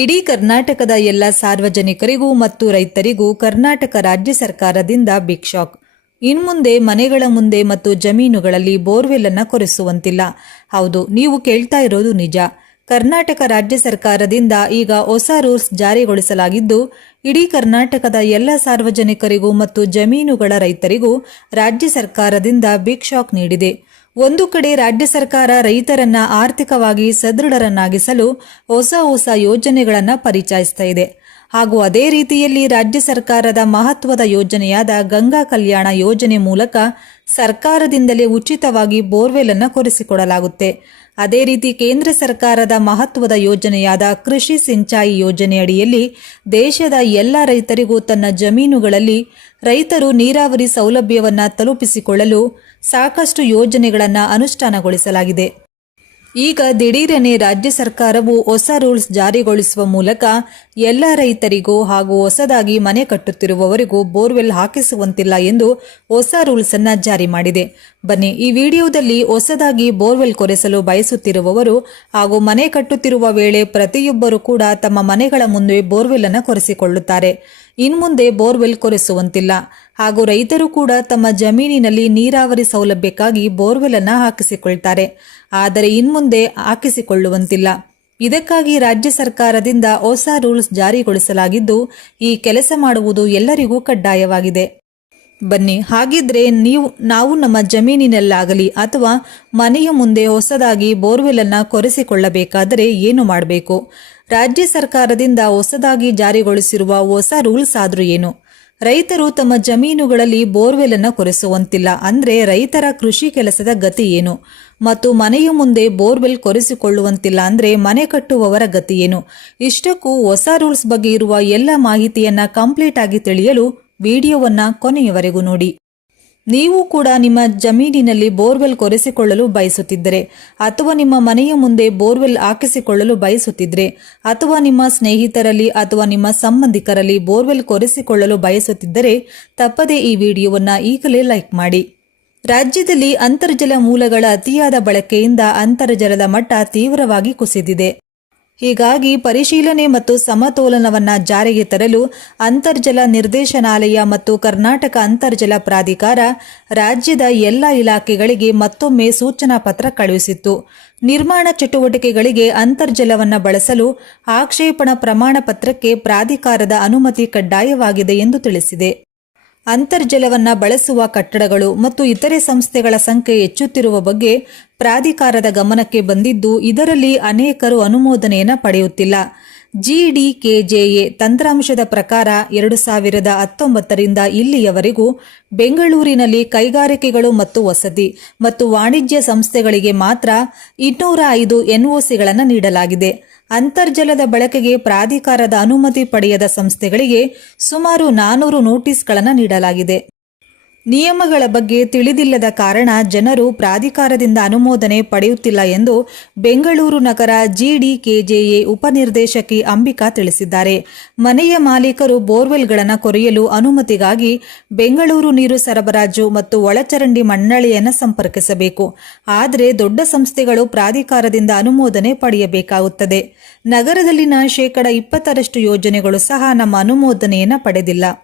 ಇಡೀ ಕರ್ನಾಟಕದ ಎಲ್ಲ ಸಾರ್ವಜನಿಕರಿಗೂ ಮತ್ತು ರೈತರಿಗೂ ಕರ್ನಾಟಕ ರಾಜ್ಯ ಸರ್ಕಾರದಿಂದ ಬಿಗ್ ಶಾಕ್. ಇನ್ಮುಂದೆ ಮನೆಗಳ ಮುಂದೆ ಮತ್ತು ಜಮೀನುಗಳಲ್ಲಿ ಬೋರ್ವೆಲ್ ಅನ್ನ ಕೊರೆಸುವಂತಿಲ್ಲ. ಹೌದು, ನೀವು ಕೇಳ್ತಾ ಇರೋದು ನಿಜ. ಕರ್ನಾಟಕ ರಾಜ್ಯ ಸರ್ಕಾರದಿಂದ ಈಗ ಹೊಸ ರೂಲ್ಸ್ ಜಾರಿಗೊಳಿಸಲಾಗಿದ್ದು, ಇಡೀ ಕರ್ನಾಟಕದ ಎಲ್ಲ ಸಾರ್ವಜನಿಕರಿಗೂ ಮತ್ತು ಜಮೀನುಗಳ ರೈತರಿಗೂ ರಾಜ್ಯ ಸರ್ಕಾರದಿಂದ ಬಿಗ್ ಶಾಕ್ ನೀಡಿದೆ. ಒಂದು ಕಡೆ ರಾಜ್ಯ ಸರ್ಕಾರ ರೈತರನ್ನ ಆರ್ಥಿಕವಾಗಿ ಸದೃಢರನ್ನಾಗಿಸಲು ಹೊಸ ಹೊಸ ಯೋಜನೆಗಳನ್ನು ಪರಿಚಯಿಸ್ತಾ ಇದೆ. ಹಾಗೂ ಅದೇ ರೀತಿಯಲ್ಲಿ ರಾಜ್ಯ ಸರ್ಕಾರದ ಮಹತ್ವದ ಯೋಜನೆಯಾದ ಗಂಗಾ ಕಲ್ಯಾಣ ಯೋಜನೆ ಮೂಲಕ ಸರ್ಕಾರದಿಂದಲೇ ಉಚಿತವಾಗಿ ಬೋರ್ವೆಲ್ ಅನ್ನು ಕೊರೆಸಿಕೊಡಲಾಗುತ್ತೆ. ಅದೇ ರೀತಿ ಕೇಂದ್ರ ಸರ್ಕಾರದ ಮಹತ್ವದ ಯೋಜನೆಯಾದ ಕೃಷಿ ಸಿಂಚಾಯಿ ಯೋಜನೆಯಡಿಯಲ್ಲಿ ದೇಶದ ಎಲ್ಲ ರೈತರಿಗೂ ತನ್ನ ಜಮೀನುಗಳಲ್ಲಿ ರೈತರು ನೀರಾವರಿ ಸೌಲಭ್ಯವನ್ನು ತಲುಪಿಸಿಕೊಳ್ಳಲು ಸಾಕಷ್ಟು ಯೋಜನೆಗಳನ್ನು ಅನುಷ್ಠಾನಗೊಳಿಸಲಾಗಿದೆ. ಈಗ ದಿಢೀರನೆ ರಾಜ್ಯ ಸರ್ಕಾರವು ಹೊಸ ರೂಲ್ಸ್ ಜಾರಿಗೊಳಿಸುವ ಮೂಲಕ ಎಲ್ಲ ರೈತರಿಗೂ ಹಾಗೂ ಹೊಸದಾಗಿ ಮನೆ ಕಟ್ಟುತ್ತಿರುವವರಿಗೂ ಬೋರ್ವೆಲ್ ಹಾಕಿಸುವಂತಿಲ್ಲ ಎಂದು ಹೊಸ ರೂಲ್ಸ್ ಅನ್ನ ಜಾರಿ ಮಾಡಿದೆ. ಬನ್ನಿ, ಈ ವಿಡಿಯೋದಲ್ಲಿ ಹೊಸದಾಗಿ ಬೋರ್ವೆಲ್ ಕೊರೆಸಲು ಬಯಸುತ್ತಿರುವವರು ಹಾಗೂ ಮನೆ ಕಟ್ಟುತ್ತಿರುವ ವೇಳೆ ಪ್ರತಿಯೊಬ್ಬರು ಕೂಡ ತಮ್ಮ ಮನೆಗಳ ಮುಂದೆ ಬೋರ್ವೆಲ್ ಅನ್ನು ಕೊರೆಸಿಕೊಳ್ಳುತ್ತಾರೆ. ಇನ್ಮುಂದೆ ಬೋರ್ವೆಲ್ ಕೊರೆಸುವಂತಿಲ್ಲ. ಹಾಗೂ ರೈತರು ಕೂಡ ತಮ್ಮ ಜಮೀನಿನಲ್ಲಿ ನೀರಾವರಿ ಸೌಲಭ್ಯಕ್ಕಾಗಿ ಬೋರ್ವೆಲ್ ಅನ್ನ ಹಾಕಿಸಿಕೊಳ್ತಾರೆ. ಆದರೆ ಇನ್ಮುಂದೆ ಹಾಕಿಸಿಕೊಳ್ಳುವಂತಿಲ್ಲ. ಇದಕ್ಕಾಗಿ ರಾಜ್ಯ ಸರ್ಕಾರದಿಂದ ಹೊಸ ರೂಲ್ಸ್ ಜಾರಿಗೊಳಿಸಲಾಗಿದ್ದು, ಈ ಕೆಲಸ ಮಾಡುವುದು ಎಲ್ಲರಿಗೂ ಕಡ್ಡಾಯವಾಗಿದೆ. ಬನ್ನಿ. ಹಾಗಿದ್ರೆ ನೀವು, ನಾವು ನಮ್ಮ ಜಮೀನಿನಲ್ಲಾಗಲಿ ಅಥವಾ ಮನೆಯ ಮುಂದೆ ಹೊಸದಾಗಿ ಬೋರ್ವೆಲನ್ನು ಕೊರೆಸಿಕೊಳ್ಳಬೇಕಾದರೆ ಏನು ಮಾಡಬೇಕು? ರಾಜ್ಯ ಸರ್ಕಾರದಿಂದ ಹೊಸದಾಗಿ ಜಾರಿಗೊಳಿಸಿರುವ ಹೊಸ ರೂಲ್ಸ್ ಆದರೂ ಏನು? ರೈತರು ತಮ್ಮ ಜಮೀನುಗಳಲ್ಲಿ ಬೋರ್ವೆಲನ್ನು ಕೊರೆಸುವಂತಿಲ್ಲ. ಅಂದ್ರೆ ರೈತರ ಕೃಷಿ ಕೆಲಸದ ಗತಿ ಏನು? ಮತ್ತು ಮನೆಯ ಮುಂದೆ ಬೋರ್ವೆಲ್ ಕೊರೆಸಿಕೊಳ್ಳುವಂತಿಲ್ಲ ಅಂದ್ರೆ ಮನೆ ಕಟ್ಟುವವರ ಗತಿ ಏನು? ಇಷ್ಟಕ್ಕೂ ಹೊಸ ರೂಲ್ಸ್ ಬಗ್ಗೆ ಇರುವ ಎಲ್ಲ ಮಾಹಿತಿಯನ್ನ ಕಂಪ್ಲೀಟ್ ಆಗಿ ತಿಳಿಯಲು ವಿಡಿಯೋವನ್ನ ಕೊನೆಯವರೆಗೂ ನೋಡಿ. ನೀವು ಕೂಡ ನಿಮ್ಮ ಜಮೀನಿನಲ್ಲಿ ಬೋರ್ವೆಲ್ ಕೊರೆಸಿಕೊಳ್ಳಲು ಬಯಸುತ್ತಿದ್ದರೆ, ಅಥವಾ ನಿಮ್ಮ ಮನೆಯ ಮುಂದೆ ಬೋರ್ವೆಲ್ ಹಾಕಿಸಿಕೊಳ್ಳಲು ಬಯಸುತ್ತಿದ್ದರೆ, ಅಥವಾ ನಿಮ್ಮ ಸ್ನೇಹಿತರಲ್ಲಿ ಅಥವಾ ನಿಮ್ಮ ಸಂಬಂಧಿಕರಲ್ಲಿ ಬೋರ್ವೆಲ್ ಕೊರೆಸಿಕೊಳ್ಳಲು ಬಯಸುತ್ತಿದ್ದರೆ, ತಪ್ಪದೇ ಈ ವಿಡಿಯೋವನ್ನು ಈಗಲೇ ಲೈಕ್ ಮಾಡಿ. ರಾಜ್ಯದಲ್ಲಿ ಅಂತರ್ಜಲ ಮೂಲಗಳ ಅತಿಯಾದ ಬಳಕೆಯಿಂದ ಅಂತರ್ಜಲದ ಮಟ್ಟ ತೀವ್ರವಾಗಿ ಕುಸಿದಿದೆ. ಹೀಗಾಗಿ ಪರಿಶೀಲನೆ ಮತ್ತು ಸಮತೋಲನವನ್ನ ಜಾರಿಗೆ ತರಲು ಅಂತರ್ಜಲ ನಿರ್ದೇಶನಾಲಯ ಮತ್ತು ಕರ್ನಾಟಕ ಅಂತರ್ಜಲ ಪ್ರಾಧಿಕಾರ ರಾಜ್ಯದ ಎಲ್ಲ ಇಲಾಖೆಗಳಿಗೆ ಮತ್ತೊಮ್ಮೆ ಸೂಚನಾ ಪತ್ರ ಕಳುಹಿಸಿತ್ತು. ನಿರ್ಮಾಣ ಚಟುವಟಿಕೆಗಳಿಗೆ ಅಂತರ್ಜಲವನ್ನು ಬಳಸಲು ಆಕ್ಷೇಪಣಾ ಪ್ರಮಾಣ ಪತ್ರಕ್ಕೆ ಪ್ರಾಧಿಕಾರದ ಅನುಮತಿ ಕಡ್ಡಾಯವಾಗಿದೆ ಎಂದು ತಿಳಿಸಿದೆ. ಅಂತರ್ಜಲವನ್ನ ಬಳಸುವ ಕಟ್ಟಡಗಳು ಮತ್ತು ಇತರೆ ಸಂಸ್ಥೆಗಳ ಸಂಖ್ಯೆ ಹೆಚ್ಚುತ್ತಿರುವ ಬಗ್ಗೆ ಪ್ರಾಧಿಕಾರದ ಗಮನಕ್ಕೆ ಬಂದಿದ್ದು ಇದರಲ್ಲಿ ಅನೇಕರು ಅನುಮೋದನೆಯನ್ನು ಪಡೆಯುತ್ತಿಲ್ಲ. ಜಿಡಿಕೆಜೆಎ ತಂತ್ರಾಂಶದ ಪ್ರಕಾರ ಎರಡು ಸಾವಿರದ ಹತ್ತೊಂಬತ್ತರಿಂದ ಇಲ್ಲಿಯವರೆಗೂ ಬೆಂಗಳೂರಿನಲ್ಲಿ ಕೈಗಾರಿಕೆಗಳು ಮತ್ತು ವಸತಿ ಮತ್ತು ವಾಣಿಜ್ಯ ಸಂಸ್ಥೆಗಳಿಗೆ ಮಾತ್ರ ಇನ್ನೂರ ಐದು ಎನ್ಒಸಿಗಳನ್ನು ನೀಡಲಾಗಿದೆ. ಅಂತರ್ಜಲದ ಬಳಕೆಗೆ ಪ್ರಾಧಿಕಾರದ ಅನುಮತಿ ಪಡೆಯದ ಸಂಸ್ಥೆಗಳಿಗೆ ಸುಮಾರು ನಾನೂರು ನೋಟಿಸ್ಗಳನ್ನು ನೀಡಲಾಗಿದೆ. ನಿಯಮಗಳ ಬಗ್ಗೆ ತಿಳಿದಿಲ್ಲದ ಕಾರಣ ಜನರು ಪ್ರಾಧಿಕಾರದಿಂದ ಅನುಮೋದನೆ ಪಡೆಯುತ್ತಿಲ್ಲ ಎಂದು ಬೆಂಗಳೂರು ನಗರ ಜಿಡಿಕೆಜೆಎ ಉಪನಿರ್ದೇಶಕಿ ಅಂಬಿಕಾ ತಿಳಿಸಿದ್ದಾರೆ. ಮನೆಯ ಮಾಲೀಕರು ಬೋರ್ವೆಲ್ಗಳನ್ನು ಕೊರೆಯಲು ಅನುಮತಿಗಾಗಿ ಬೆಂಗಳೂರು ನೀರು ಸರಬರಾಜು ಮತ್ತು ಒಳಚರಂಡಿ ಮಂಡಳಿಯನ್ನು ಸಂಪರ್ಕಿಸಬೇಕು. ಆದರೆ ದೊಡ್ಡ ಸಂಸ್ಥೆಗಳು ಪ್ರಾಧಿಕಾರದಿಂದ ಅನುಮೋದನೆ ಪಡೆಯಬೇಕಾಗುತ್ತದೆ. ನಗರದಲ್ಲಿನ ಶೇಕಡ ಇಪ್ಪತ್ತರಷ್ಟು ಯೋಜನೆಗಳು ಸಹ ನಮ್ಮ ಅನುಮೋದನೆಯನ್ನು ಪಡೆದಿಲ್ಲ.